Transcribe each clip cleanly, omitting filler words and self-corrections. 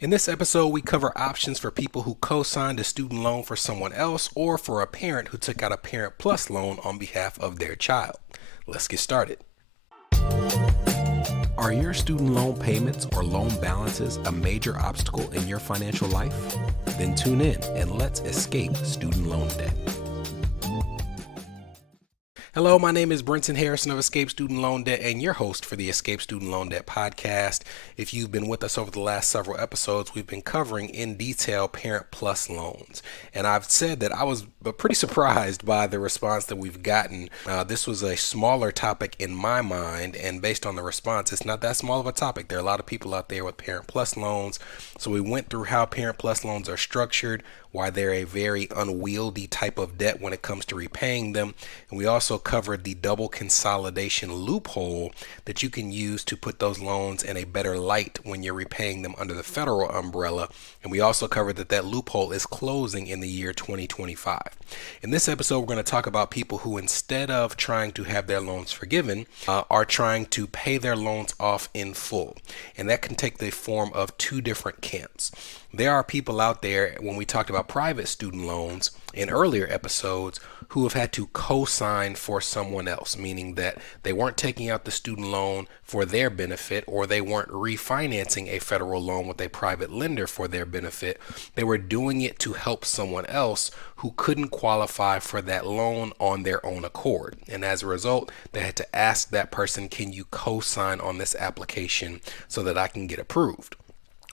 In this episode, we cover options for people who co-signed a student loan for someone else or for a parent who took out a Parent Plus loan on behalf of their child. Let's get started. Are your student loan payments or loan balances a major obstacle in your financial life? Then tune in and let's escape student loan debt. Hello, my name is Brenton Harrison of Escape Student Loan Debt and your host for the Escape Student Loan Debt podcast. If you've been with us over the last several episodes, we've been covering in detail Parent Plus loans. And I've said that I was pretty surprised by the response that we've gotten. This was a smaller topic in my mind, and based on the response, it's not that small of a topic. There are a lot of people out there with Parent Plus loans. So we went through how Parent Plus loans are structured, why they're a very unwieldy type of debt when it comes to repaying them. And we also covered the double consolidation loophole that you can use to put those loans in a better light when you're repaying them under the federal umbrella. And we also covered that loophole is closing in the year 2025. In this episode, we're going to talk about people who, instead of trying to have their loans forgiven, are trying to pay their loans off in full. And that can take the form of two different camps. There are people out there, when we talked about private student loans in earlier episodes, who have had to co-sign for someone else, meaning that they weren't taking out the student loan for their benefit, or they weren't refinancing a federal loan with a private lender for their benefit. They were doing it to help someone else who couldn't qualify for that loan on their own accord. And as a result, they had to ask that person, can you co-sign on this application so that I can get approved?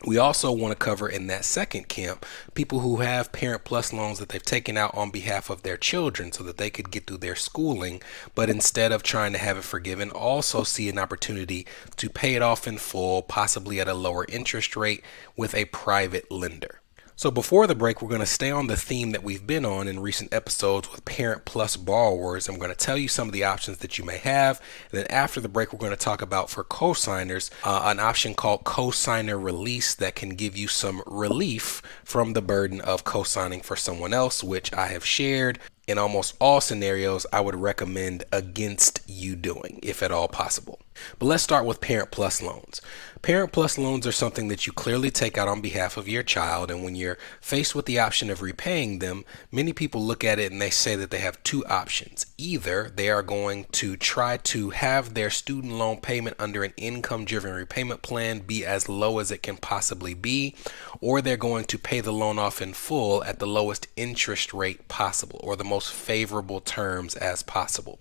We also want to cover in that second camp people who have Parent Plus loans that they've taken out on behalf of their children so that they could get through their schooling, but instead of trying to have it forgiven, also see an opportunity to pay it off in full, possibly at a lower interest rate with a private lender. So before the break, we're going to stay on the theme that we've been on in recent episodes with Parent Plus borrowers. I'm going to tell you some of the options that you may have. And then after the break, we're going to talk about, for cosigners, an option called Cosigner Release that can give you some relief from the burden of cosigning for someone else, which I have shared. In almost all scenarios, I would recommend against you doing, if at all possible. But let's start with Parent Plus loans. Parent Plus loans are something that you clearly take out on behalf of your child, and when you're faced with the option of repaying them, many people look at it and they say that they have two options. Either they are going to try to have their student loan payment under an income-driven repayment plan be as low as it can possibly be, or they're going to pay the loan off in full at the lowest interest rate possible, or the most favorable terms as possible.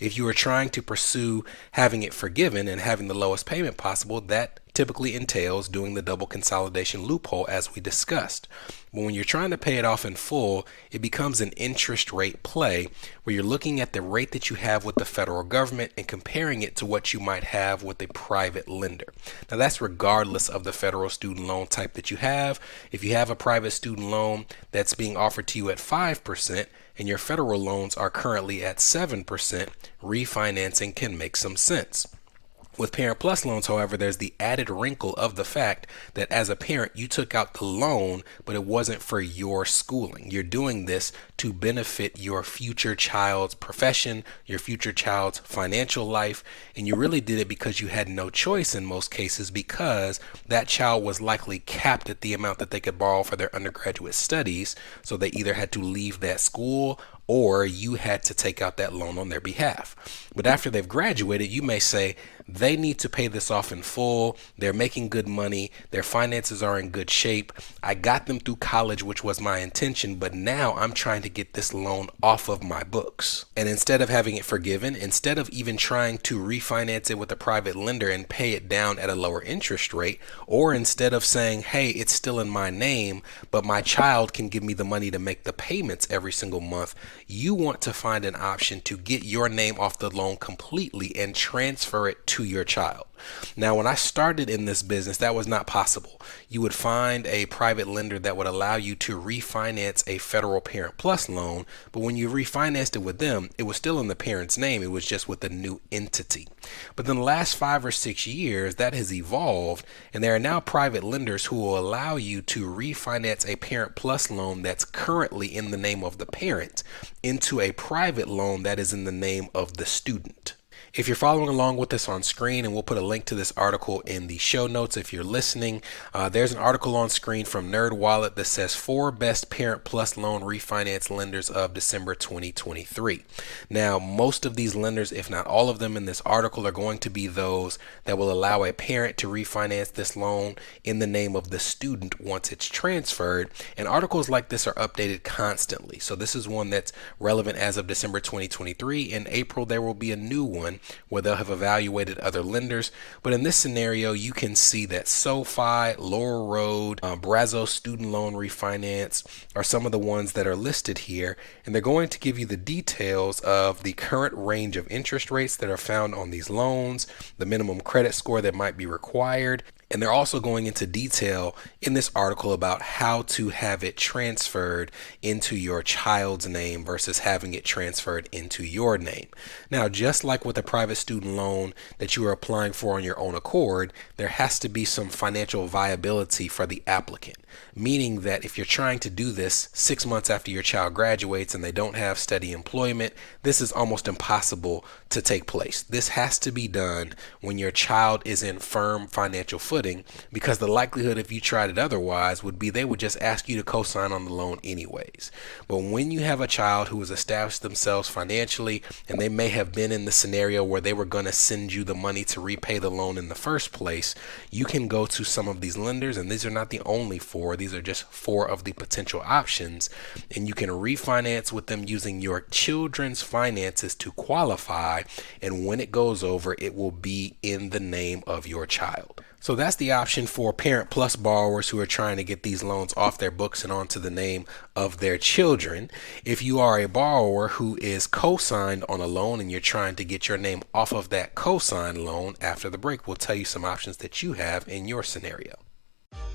If you are trying to pursue having it forgiven and having the lowest payment possible, that typically entails doing the double consolidation loophole as we discussed. But when you're trying to pay it off in full, it becomes an interest rate play where you're looking at the rate that you have with the federal government and comparing it to what you might have with a private lender. Now that's regardless of the federal student loan type that you have. If you have a private student loan that's being offered to you at 5% and your federal loans are currently at 7%, refinancing can make some sense. With Parent Plus loans, however, there's the added wrinkle of the fact that as a parent, you took out the loan, but it wasn't for your schooling. You're doing this to benefit your future child's profession, your future child's financial life, and you really did it because you had no choice in most cases, because that child was likely capped at the amount that they could borrow for their undergraduate studies, so they either had to leave that school or you had to take out that loan on their behalf. But after they've graduated, you may say, they need to pay this off in full. They're making good money. Their finances are in good shape. I got them through college, which was my intention, but now I'm trying to get this loan off of my books. And instead of having it forgiven, instead of even trying to refinance it with a private lender and pay it down at a lower interest rate, or instead of saying, hey, it's still in my name, but my child can give me the money to make the payments every single month, you want to find an option to get your name off the loan completely and transfer it to your child. Now, when I started in this business, that was not possible. You would find a private lender that would allow you to refinance a federal Parent Plus loan, but when you refinanced it with them, it was still in the parent's name. It was just with a new entity. But in the last 5 or 6 years, that has evolved, and there are now private lenders who will allow you to refinance a Parent Plus loan that's currently in the name of the parent into a private loan that is in the name of the student. If you're following along with us on screen, and we'll put a link to this article in the show notes if you're listening, there's an article on screen from NerdWallet that says 4 best Parent Plus loan refinance lenders of December 2023. Now, most of these lenders, if not all of them in this article, are going to be those that will allow a parent to refinance this loan in the name of the student once it's transferred. And articles like this are updated constantly. So this is one that's relevant as of December 2023. In April, there will be a new one where they'll have evaluated other lenders. But in this scenario, you can see that SoFi, Laurel Road, Brazos Student Loan Refinance are some of the ones that are listed here. And they're going to give you the details of the current range of interest rates that are found on these loans, the minimum credit score that might be required. And they're also going into detail in this article about how to have it transferred into your child's name versus having it transferred into your name. Now, just like with a private student loan that you are applying for on your own accord, there has to be some financial viability for the applicant. Meaning that if you're trying to do this 6 months after your child graduates and they don't have steady employment, this is almost impossible to take place. This has to be done when your child is in firm financial footing, because the likelihood if you tried it otherwise would be they would just ask you to co-sign on the loan anyways. But when you have a child who has established themselves financially and they may have been in the scenario where they were going to send you the money to repay the loan in the first place, you can go to some of these lenders, and these are not the only 4. These are just 4 of the potential options, and you can refinance with them using your children's finances to qualify, and when it goes over, it will be in the name of your child. So that's the option for Parent Plus borrowers who are trying to get these loans off their books and onto the name of their children. If you are a borrower who is co-signed on a loan and you're trying to get your name off of that co-signed loan, after the break, we'll tell you some options that you have in your scenario.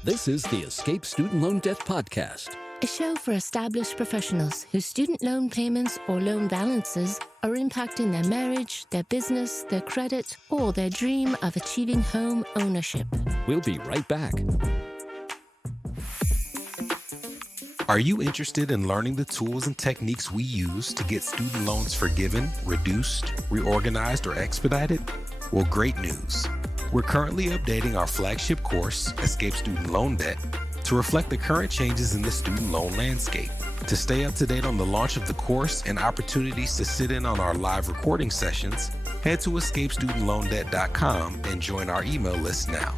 This is the Escape Student Loan Debt Podcast, a show for established professionals whose student loan payments or loan balances are impacting their marriage, their business, their credit, or their dream of achieving home ownership. We'll be right back. Are you interested in learning the tools and techniques we use to get student loans forgiven, reduced, reorganized, or expedited? Well, great news. We're currently updating our flagship course, Escape Student Loan Debt, to reflect the current changes in the student loan landscape. To stay up to date on the launch of the course and opportunities to sit in on our live recording sessions, head to escapestudentloandebt.com and join our email list now.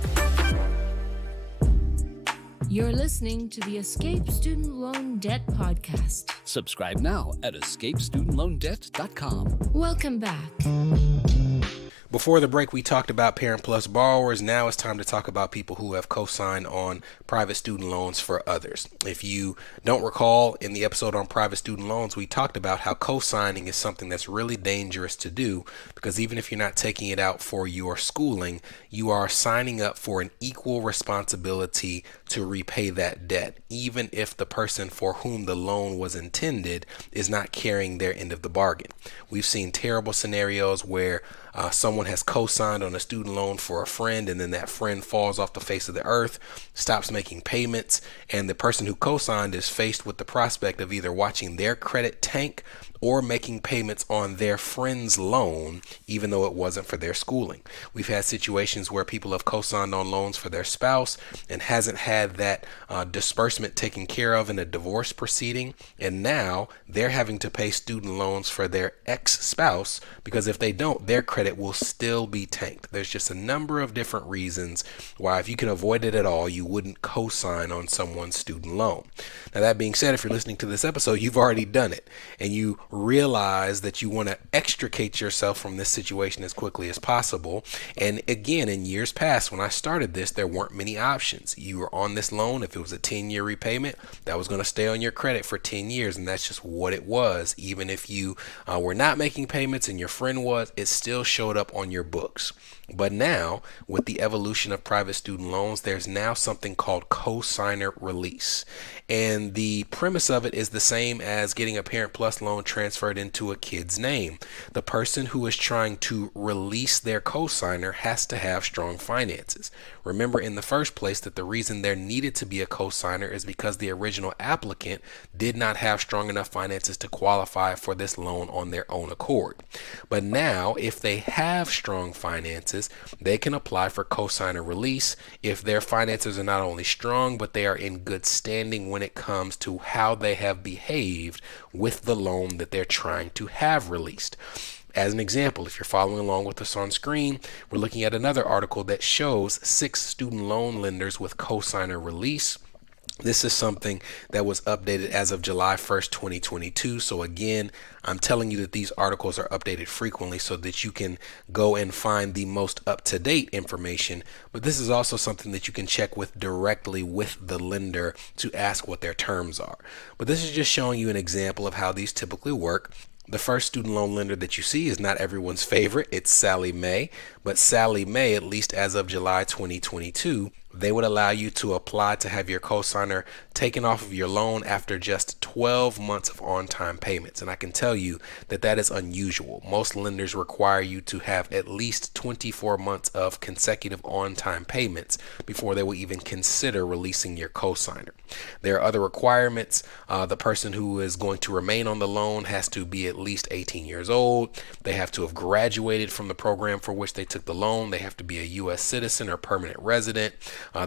You're listening to the Escape Student Loan Debt Podcast. Subscribe now at escapestudentloandebt.com. Welcome back. Before the break, we talked about Parent Plus borrowers. Now it's time to talk about people who have co-signed on private student loans for others. If you don't recall, in the episode on private student loans, we talked about how co-signing is something that's really dangerous to do, because even if you're not taking it out for your schooling, you are signing up for an equal responsibility to repay that debt, even if the person for whom the loan was intended is not carrying their end of the bargain. We've seen terrible scenarios where someone has co-signed on a student loan for a friend, and then that friend falls off the face of the earth, stops making payments, and the person who co-signed is faced with the prospect of either watching their credit tank or making payments on their friend's loan, even though it wasn't for their schooling. We've had situations where people have co-signed on loans for their spouse and hasn't had that disbursement taken care of in a divorce proceeding, and now they're having to pay student loans for their ex-spouse, because if they don't, their credit will still be tanked. There's just a number of different reasons why, if you can avoid it at all, you wouldn't co-sign on someone's student loan. Now, that being said, if you're listening to this episode, you've already done it, and you realize that you want to extricate yourself from this situation as quickly as possible. And again, in years past, when I started this, there weren't many options. You were on this loan. If it was a 10-year repayment, that was going to stay on your credit for 10 years. And that's just what it was. Even if you were not making payments and your friend was, it still showed up on your books. But now, with the evolution of private student loans, there's now something called Cosigner Release. And the premise of it is the same as getting a Parent Plus loan transferred into a kid's name. The person who is trying to release their cosigner has to have strong finances. Remember in the first place that the reason there needed to be a cosigner is because the original applicant did not have strong enough finances to qualify for this loan on their own accord. But now, if they have strong finances, they can apply for cosigner release if their finances are not only strong, but they are in good standing when it comes to how they have behaved with the loan that they're trying to have released. As an example, if you're following along with us on screen, we're looking at another article that shows 6 student loan lenders with cosigner release. This is something that was updated as of July 1st, 2022. So again, I'm telling you that these articles are updated frequently so that you can go and find the most up-to-date information. But this is also something that you can check with directly with the lender to ask what their terms are. But this is just showing you an example of how these typically work. The first student loan lender that you see is not everyone's favorite. It's Sallie Mae, but Sallie Mae, at least as of July 2022, they would allow you to apply to have your cosigner taken off of your loan after just 12 months of on-time payments. And I can tell you that that is unusual. Most lenders require you to have at least 24 months of consecutive on-time payments before they will even consider releasing your cosigner. There are other requirements. The person who is going to remain on the loan has to be at least 18 years old. They have to have graduated from the program for which they took the loan. They have to be a U.S. citizen or permanent resident.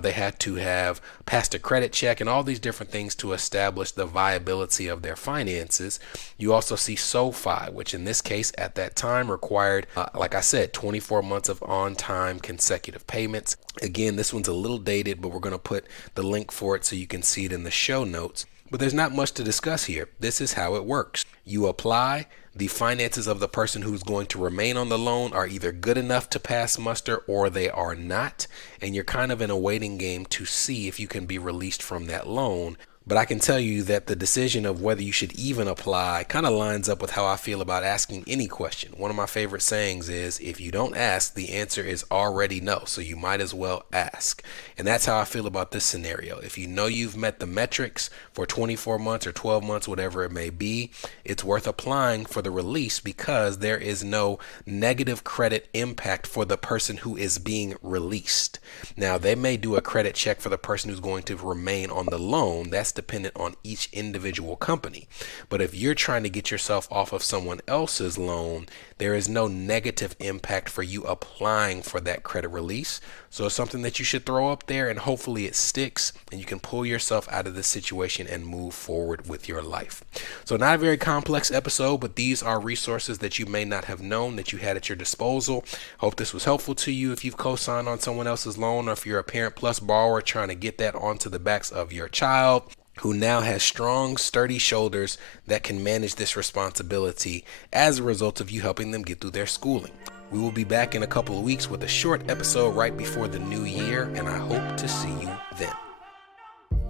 They had to have passed a credit check and all these different things to establish the viability of their finances. You also see SoFi, which in this case at that time required, like I said, 24 months of on-time consecutive payments. Again, this one's a little dated, but we're going to put the link for it so you can see it in the show notes. But there's not much to discuss here. This is how it works. You apply. The finances of the person who's going to remain on the loan are either good enough to pass muster or they are not. And you're kind of in a waiting game to see if you can be released from that loan. But I can tell you that the decision of whether you should even apply kind of lines up with how I feel about asking any question. One of my favorite sayings is, if you don't ask, the answer is already no. So you might as well ask. And that's how I feel about this scenario. If you know you've met the metrics for 24 months or 12 months, whatever it may be, it's worth applying for the release because there is no negative credit impact for the person who is being released. Now, they may do a credit check for the person who's going to remain on the loan. That's dependent on each individual company. But if you're trying to get yourself off of someone else's loan, there is no negative impact for you applying for that credit release. So it's something that you should throw up there and hopefully it sticks and you can pull yourself out of this situation and move forward with your life. So not a very complex episode, but these are resources that you may not have known that you had at your disposal. Hope this was helpful to you if you've co-signed on someone else's loan or if you're a Parent Plus borrower trying to get that onto the backs of your child, who now has strong, sturdy shoulders that can manage this responsibility as a result of you helping them get through their schooling. We will be back in a couple of weeks with a short episode right before the new year, and I hope to see you then.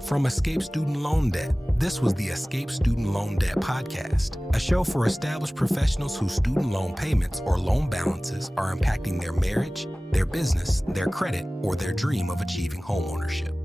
From Escape Student Loan Debt, this was the Escape Student Loan Debt Podcast, a show for established professionals whose student loan payments or loan balances are impacting their marriage, their business, their credit, or their dream of achieving homeownership.